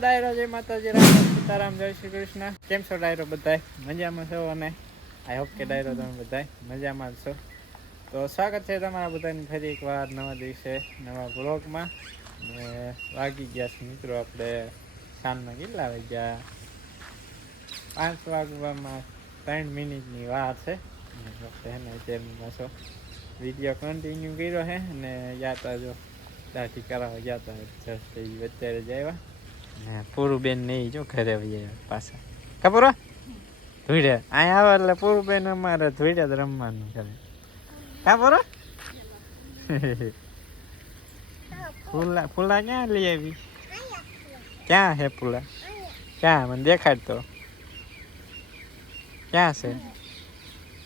ડાયરો જય માતાજી રામ સીતારામ જય શ્રી કૃષ્ણ. કેમ છો ડાયરો બધાય મજામાં છો? અને આઈ હોપ કે ડાયરો તમે બધાય મજામાં છો. તો સ્વાગત છે તમારા બધાની ફરી એકવાર નવા દિવસે નવા બ્લોગમાં. ને વાગી ગયા છે મિત્રો આપણે સાંજના કેટલા વાગ્યા 5 વાગવામાં 3 મિનિટની વાર છે. પાછો વિડીયો કન્ટિન્યુ કર્યો છે અને યાતા જો દાઢી કરાવવા ગયા હતા જસ્ટ અત્યારે જ આવ્યા. પૂરું બેન નહીં જો ઘરે પાછા ખબર ધોઈડે અહીંયા આવે એટલે પૂરું બેન અમારે ધોઈડે જ રમવાનું કરે ખબર. ફૂલા ફૂલા ક્યાં લઈ આવી? ક્યાં હે ફૂલા? ક્યાં મને દેખાડ તો ક્યાં છે?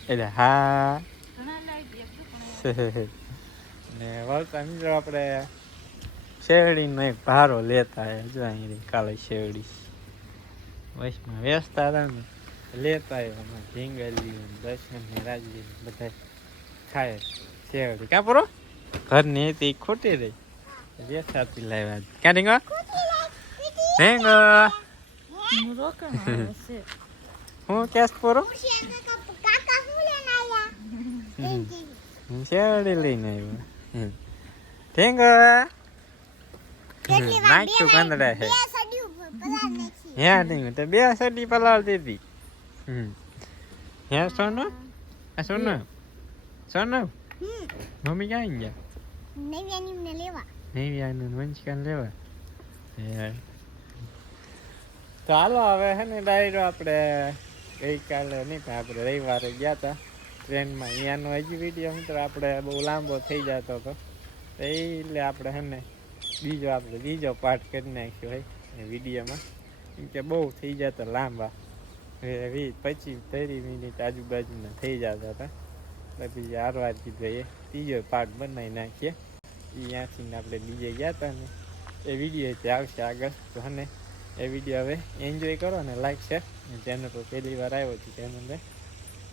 એટલે હા ને વળતા મિત્રો આપણે શેરડીનો એક ભારો લેતા હે જો અહીં કાલે શેરડી વચમાં વેચતા હતા ને લેતા એમાં ઝીંગલી દર્શન ને રાજવી બધા ખાય શેરડી કાં પૂરો ઘરની હતી ખોટી રહી વેચાતી લાવ્યા ક્યાં ઢીંગો ઢીંગો હું કેસ પૂરો શેરડી લઈને આવ્યો ઢીંગો નાખ્યું કંદડા છે હે ઢીંગો તો 2 સડી પલાળ દીધી. હે સોનો આ સોનો સોનો મમ્મી ક્યાં ગયા? નૈવ્યાને વંશિકાને લેવા. તો હાલો હવે હે ને ડાયરો આપણે ગઈકાલે નહીં પણ આપણે રવિવારે ગયા હતા ટ્રેનમાં. અહીંયાનો હજી વિડીયો મિત્રો આપણે બહુ લાંબો થઈ જતો હતો તો એટલે આપણે હે ને બીજો પાર્ટ કરી નાખ્યો હોય એ વિડીયોમાં કેમ કે બહુ થઈ જતા લાંબા 25-30 મિનિટ આજુબાજુના થઈ જતા હતા. પછી હારવાર કીધું એ ત્રીજો પાર્ટ બનાવી નાખીએ. ત્યાંથી આપણે બીજે ગયા હતા ને એ વિડીયો આવશે આગળ. તો અને એ વિડીયો હવે એન્જોય કરો ને લાઈક શેર ચેનલ પર પહેલી વાર આવ્યો છું ચેનલને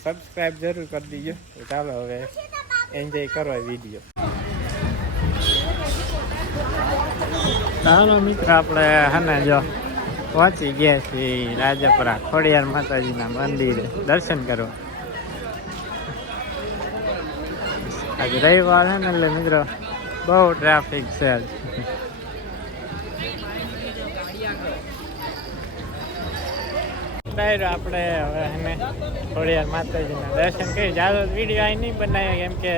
સબસ્ક્રાઈબ જરૂર કરી દીજો. તો ચાલો હવે એન્જોય કરો એ વિડીયો. ચાલો મિત્ર આપણે હને જો પહોંચી ગયા છીએ રાજાપુરા ખોડિયાર માતાજીના મંદિરે દર્શન કરવા. આજે રવિવાર છે ને એટલે મિત્રો બહુ ટ્રાફિક છે. આપણે હવે અમે ખોડિયાર માતાજીના દર્શન કરી જાજો વિડીયો અહીં નહીં બનાવ્યો કેમ કે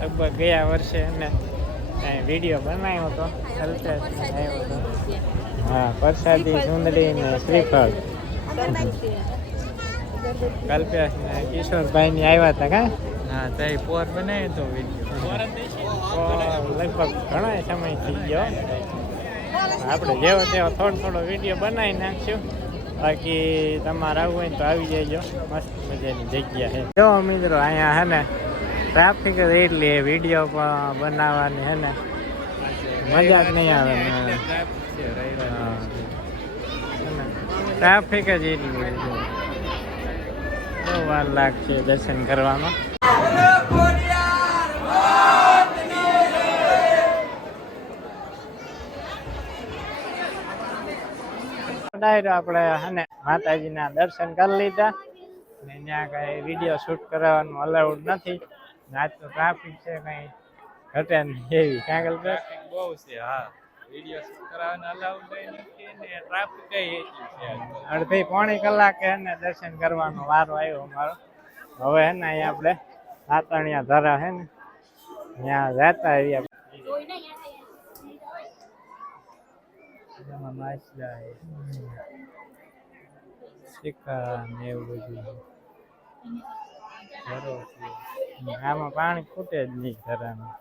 લગભગ ગયા વર્ષે એને વિડીયો બનાવ્યો હતો કલ્પેશ આવ્યો હતો. હા પ્રસાદી સુંદરી ને શ્રીફળ કલ્પેશ ને કિશોરભાઈ ની આવ્યા હતા કા. હા તારી પોર બનાવ્યો હતો વિડીયો લગભગ ઘણો સમય થઈ ગયો. આપણે જેવો તેવો થોડો વિડીયો બનાવી નાખશું. બાકી તમારે આવવું હોય તો આવી જજો મસ્ત મજાની જગ્યા છે. જો મિત્રો અહીંયા હે ને ટ્રાફિક જ એટલી વિડીયો બનાવવાની હે ને મજા જ નહીં આવે. ટ્રાફિક જ એટલી બહુ વાર લાગશે દર્શન કરવામાં. ડાયરો આપણે હને માતાજીના દર્શન કરી લીધા ને ત્યાં કઈ વિડીયો શૂટ કરવાનું અલાઉડ નથી. આજ તો ટ્રાફિક છે કઈ ઘટે નહીં એવી કાંગલ ટ્રાફિક બહુ છે. હા વિડીયો શૂટ કરવાનું અલાઉડ નથી ને ટ્રાફિક એટલી છે. અડધી પોણી કલાકે એને દર્શન કરવાનો વારો આવ્યો અમારો. હવે હે ને અહીંયા આપણે સાતણિયા ધરા હે ને ત્યાં જતા આવીએ. માછલા શિકાર ને એવું બધું આમાં પાણી ખૂટે જ નહીં ધરામાં.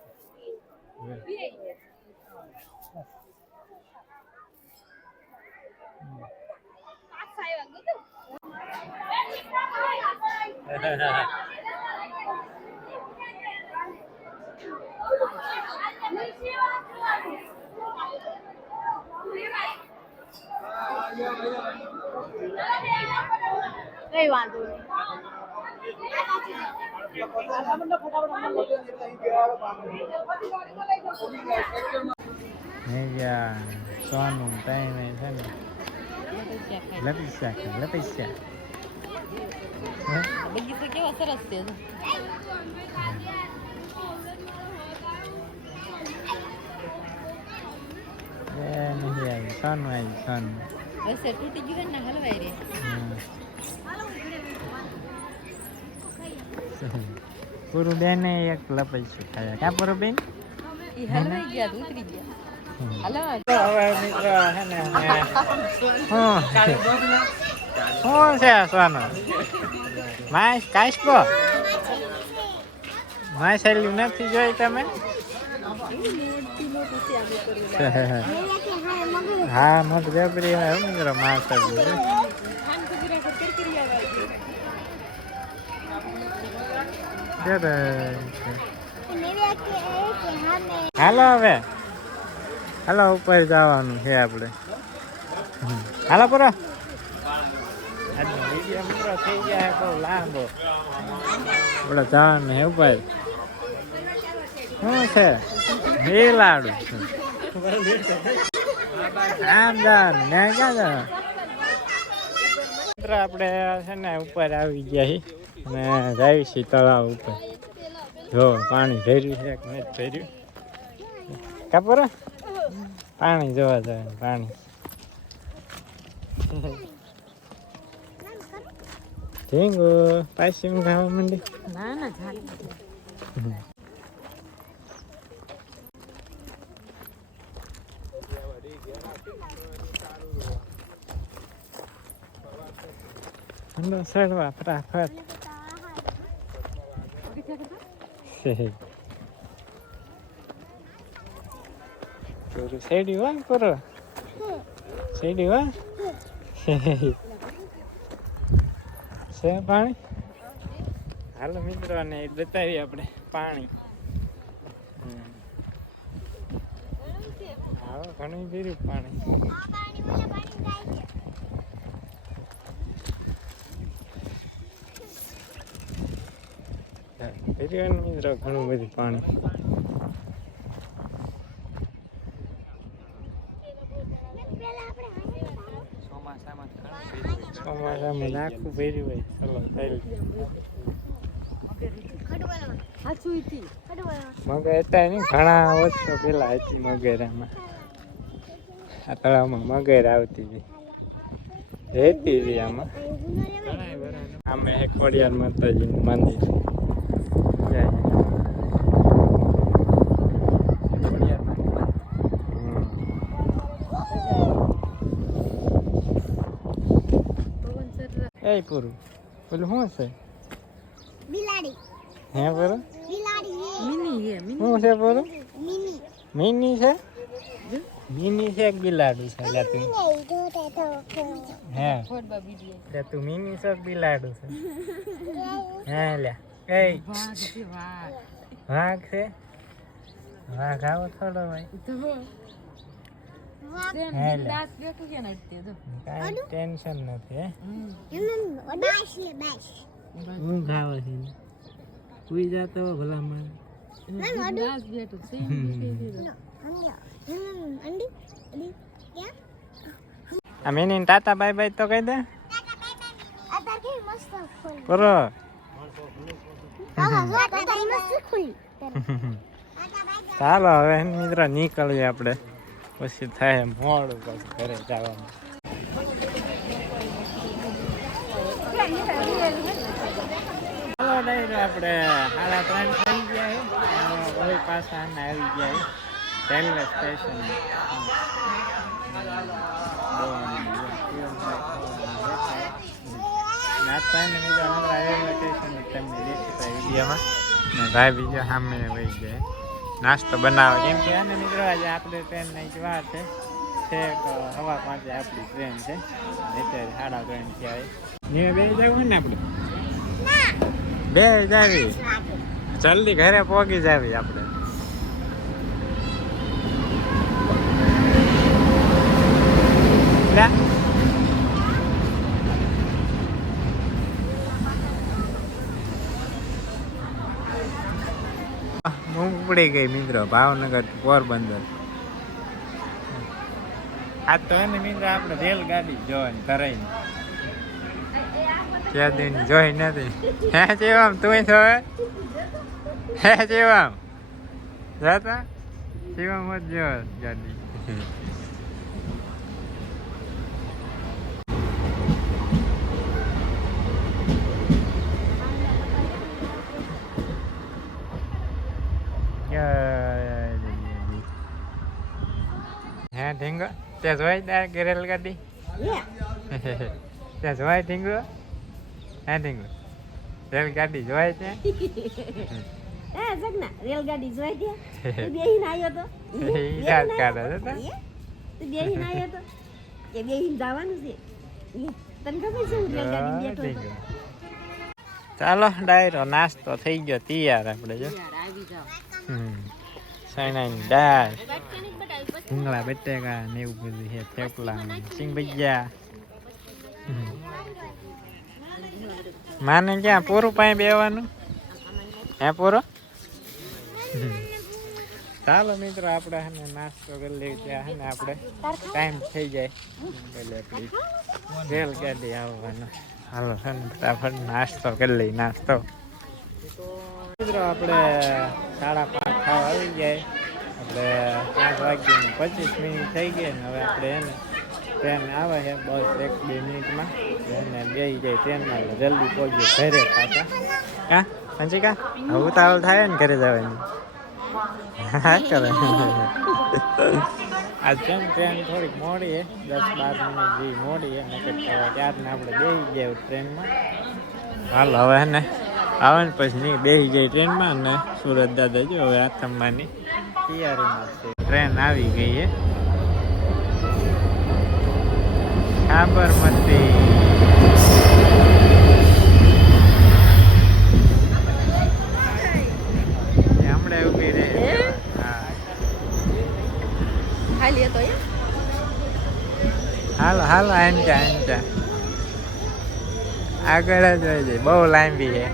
કઈ વાંધો નહીં. સોનું ટાઈમ છે ને લપસ્યા બગીચો કેવો સરસ છે નહીં આવી સોનું આવી સોનું બસ તૂટી ગયું ને હલવાઈ રે પૂરું બેન એક લપસ્યું ખાયા ક્યાં પૂરું બેન ઈ હલવાઈ ગયા ઉતરી ગયા હાલો હવે મિત્રો હે ને શું છે સોનું માસ કાશબો માસ એલું નથી જોઈ તમે હા મોટ જબરી હોય મિત્રો માસ હાલો હવે હાલો ઉપર જવાનું છે આપણે હાલો પૂરો વિડીયો મિત્રો થઈ ગયા બહુ લાંબો આપણે જવાનું હે ઉપર શું છે એ લાડુ આમ જવાનું ને ક્યાં જવાનું મિત્રો આપણે છે ને ઉપર આવી ગયા છીએ અને જાય છે તળાવ ઉપર જો પાણી ભર્યું છે કે નથી ભર્યું કાપર પાણી જોવા જાય પાણી ઢીંગો પાછી ખાવા માંડી ના ના ઠંડો સડવા ફટાફટ ચોરું શેડી વા કરો શેડી વા છે પાણી હાલો મિત્રો ને બતાવીએ આપણે પાણી હા ઘણું પીર્યું પાણી પીર્યું મિત્રો ઘણું બધું પાણી ચોમાસામાં આખું ભર્યું હોય ચલો મગર હતા ને ઘણા વર્ષો પેલા હતી મગેરામાં આ તળાવમાં મગર આવતી હતી રહેતી હતી આમાં આમે એક ખોડિયાર માતાજીનું મંદિર એ પૂરું પેલું શું છે બિલાડી હે પૂરું બિલાડી મિની હે શું છે પૂરું મિની મિની છે મિની છે એક બિલાડું છે લે તું હે ફોડબા બીજી લે તું મિની છે બિલાડું છે હે લે એ વાઘ છે વાઘ વાઘ છે વાઘ આવો થોડો ભાઈ તો હે લે દાસ બેઠું છે ને એટલે તો કાંઈ ટેન્શન નથી હે બાશ હું ખાવા છે સુઈ જાતો ભલા મને દાસ બેઠું છે અંડી અંડી આ મેની ટાટા બાય બાય તો કહી દે આતા કે મસ્ત ખોલ કરો આતા મસ્ત ખોલ ચાલો હવે મિત્રો નીકળીએ આપણે પછી થાય મોડું પછી ઘરે જવાનું ચાલો ડાયરો આપણે 3:30 થઈ ગયા વળી પાછા આવી ગયા રેલવે સ્ટેશન ભાઈ બીજો સામે વહી જાય નાસ્તો બનાવે કેમ કે આને મિત્રો આજે આપણે ટ્રેન ની વાર છે 5:15 આપણી ટ્રેન છે અત્યારે 3:30 થયા બે જવું ને આપણે બે જાવી જલ્દી ઘરે પહોંચી જાવી આપણે ઉપડી ગઈ મિત્રો ભાવનગર પોરબંદર આ તો એને મિત્રો આપણે રેલગાડી જોઈ કરાઈ ત્યાં દિન જોઈ નથી હે જેવામ તું જોવે હે જેવામ જાતા જેવામ જ જો ગાડી હે ઢીંગો ત્યાં જોઈ ડાયરેક્ટ રેલગાડી ત્યાં જોવાય ઢીંગો હે ઢીંગો રેલગાડી જોવાય ત્યાં એ જગના રેલગાડી જોઈ દે તું બેહીને આવ્યો તો યાદ કાઢે છે તું બેહીને આવ્યો તો એ બેહીને જવાનું છે તને ખબર છે હું રેલગાડી બેઠો હતો ચાલો ડાયરો નાસ્તો થઈ ગયો તૈયાર આપણે જો યાર આવી જાવ સણાની દાળ ભૂંગળા બટેકા ને એવું બધું છે થેપલા સિંગ ભજીયા માને ક્યાં પૂરું પાસે બેવાનું હે પૂરો ચાલો મિત્રો આપણે હે ને નાસ્તો કરી લઈએ ત્યાં હે ને આપણે ટાઈમ થઈ જાય એટલે આપણી રેલગાડી આવવાનો હાલો છે ને ફટાફટ નાસ્તો કરી લઈએ નાસ્તો મિત્રો આપણે 5:30 ખાવા આવી જાય આપણે 5:25 થઈ ગઈ ને હવે આપણે એને ટ્રેન આવે છે બસ 1-2 મિનિટમાં એને બેસી જાય ટ્રેનમાં જલ્દી પહોંચીએ ઘરે પાછા કા અંશિકા હવે ઉતાવળ થાય ને ઘરે જવાની હા કરે આજ કેમ ટ્રેન થોડીક મોડી છે 10-12 મિનિટ જેવી મોડી છે નકર ત્યારને આપણે બેસી ગયા ટ્રેનમાં હાલો હવે ને આવે ને પછી નહીં બેસી જાય ટ્રેનમાં ને સુરત દાદા જો હવે આથમવાની તૈયારીમાં છે ટ્રેન આવી ગઈ છે સાબરમતી હમણાં ઉભી રહે હા ખાલી હતો એ હાલો હાલો આંટા આગળ જ હોય છે બહુ લાંબી છે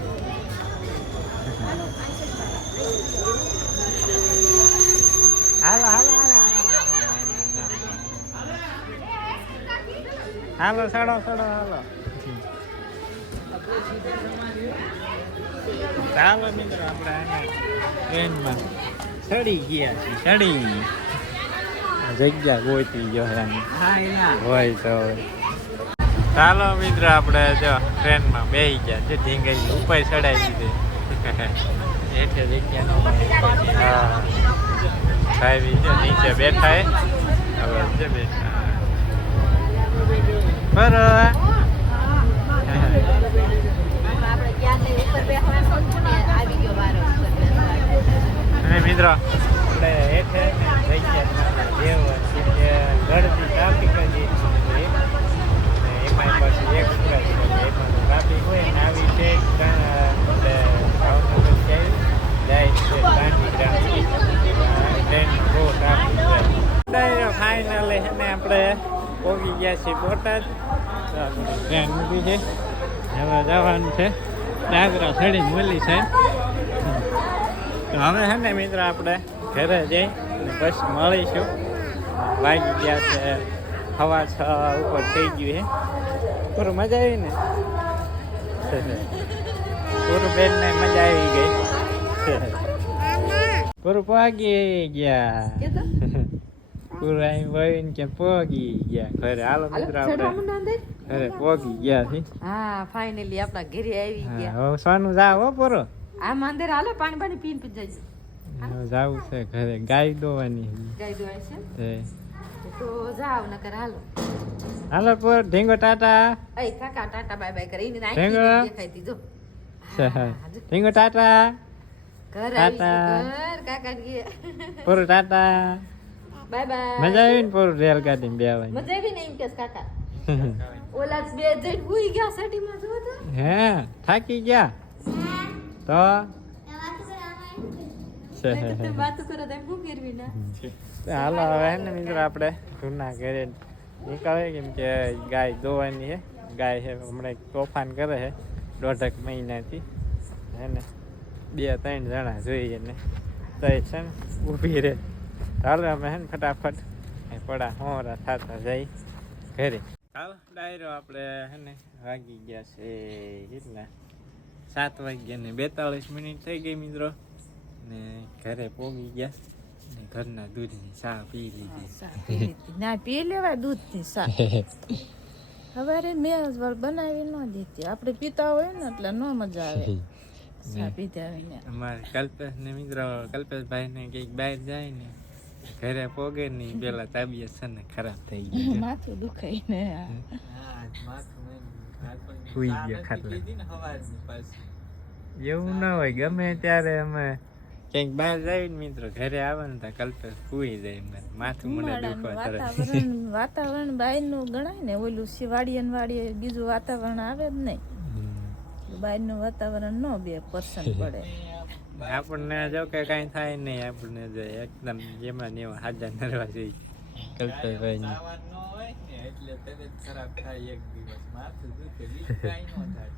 હાલો હાલો હાલો ચડો હાલો ચાલો મિત્રો આપણે ટ્રેનમાં ચડી ગયા છીએ જગ્યા ગોતી જો હોય તો ચાલો મિત્રો આપણે જો ટ્રેનમાં બેસી ગયા છે ઢીંગઈ ઉપર ચડાવી દીધી હેઠે જગ્યા હા સાહેબ જો નીચે બેઠા હવે છે બેઠા બરોબર અને મિત્રો આપણે હેઠે ગળતી ટ્રાફિક જ એમાં પછી એક્સપ્રેસ એટલું ટ્રાફિક હોય ને આવી છે આપણે ભાવનગર જાય છે ગાંધીગ્રામ ટ્રેનમાં બહુ ટ્રાફિક જાય ફાઇનલી છે ને આપણે પહોંચી ગયા છીએ બોટાદ ટ્રેન ઊભી છે હવે જવાનું છે દાદરા ચડી મળી છે તો હવે છે ને મિત્રો આપણે ઘરે જઈ અને પછી મળીશું વાગી ગયા છે 6:15 ઉપર થઈ ગયું છે પૂરું મજા આવી ને પૂરું બેન ને મજા આવી ગઈ પૂરું પહોંચી ગયા પૂરું અહીં વહીને કે પહોંચી ગયા ઘરે હાલો મિત્રો આપણે ઘરે પહોંચી ગયા છે હા ફાઇનલી આપણા ઘરે આવી ગયા હવે સોનું જાવ હો પૂરો આ મંદિર હાલો પાણી પીને પી જઈશું જાવું છે ઘરે ગાય દોવાની ગાય દોવાય છે તે તો જાવ નકર હાલો હાલો પૂર ઢીંગો ટાટા એ કાકા ટાટા બાય બાય કરીને ઢીંગો દેખાઈ દીધો ઢીંગો ટાટા ઘર ટાટા. આવી ઘર કાકા કે પૂરું ટાટા બાય બાય મજા આવી ને પૂરું રેલગાડીમાં બેવાની મજા આવી ને એમ કેસ કાકા ઓલા બે જણ હુઈ ગયા સેટીમાં જો તો હે થાકી ગયા તો તમે વાતો કરો તો હું કરવી ના હાલો હવે હે ને મિત્રો આપણે જૂના ઘરે નીકળે કેમ કે ગાય દોવાની છે ગાય છે હમણાં તોફાન કરે છે 1.5 મહિનાથી હે ને 2-3 જણા જોઈએ ને તો છે ને ઊભી રહે ચાલો અમે હે ને ફટાફટ થોડા હોરા થતા જાય ઘરે. હાલ ડાયરો આપણે હે ને વાગી ગયા છે કેટલા 7:42 થઈ ગઈ મિત્રો. ને ઘરે પોગી ગયા ને ઘરના દૂધની ચા પી લીધી. ના પી લેવાય દૂધની ચા. સવારે મેં બનાવી ન દીધી. આપણે પીતા હોય ને એટલે ન મજા આવે ચા પીતા આવીને. અમારે કલ્પેશ ને મિત્રો કલ્પેશભાઈ ને કંઈક બહાર જાય ને ઘરે પોગે ને પેલા તબિયત છે ને ખરાબ થઈ ગઈ. માથું દુખાય ને સુઈ ગયા ખાટલે. એવું ના હોય ગમે ત્યારે અમે ક્યાંક બહાર જાય ને મિત્રો ઘરે આવે ને ત્યાં કલ્પેશ સુઈ જાય. માથું મને દુખવા તરત. વાતાવરણ બહારનું ગણાય ને ઓલું વાડીએ ને વાડીએ બીજું વાતાવરણ આવે જ નહીં. બહારનું વાતાવરણ નો 2% પડે. આપણને જો કે કઈ થાય નહીં. આપણને જો એકદમ જેમાં ને એવા હાજા નરવા જઈ કલ્પેશભાઈ ને એટલે તબિયત ખરાબ થાય. એક દિવસ માથું દુખે બીજું કાંઈ ન થાય.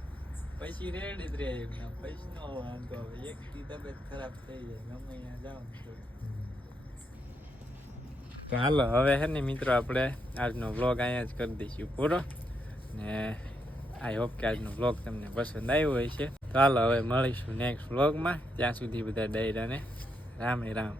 પછી રેડી જ રહે એમને પછી ન વાંધો આવે. એક દી તબિયત ખરાબ થઈ જાય ગમે ત્યાં જાવ ને તો હાલો હવે હે ને મિત્રો આપણે આજનો વ્લોગ અહીંયા જ કરી દઈશું પૂરો. ને આઈ હોપ કે આજનો વ્લોગ તમને પસંદ આવ્યો હોય છે. તો હાલો હવે મળીશું નેક્સ્ટ વ્લોગમાં. ત્યાં સુધી બધા ડાયરાને રામે રામ.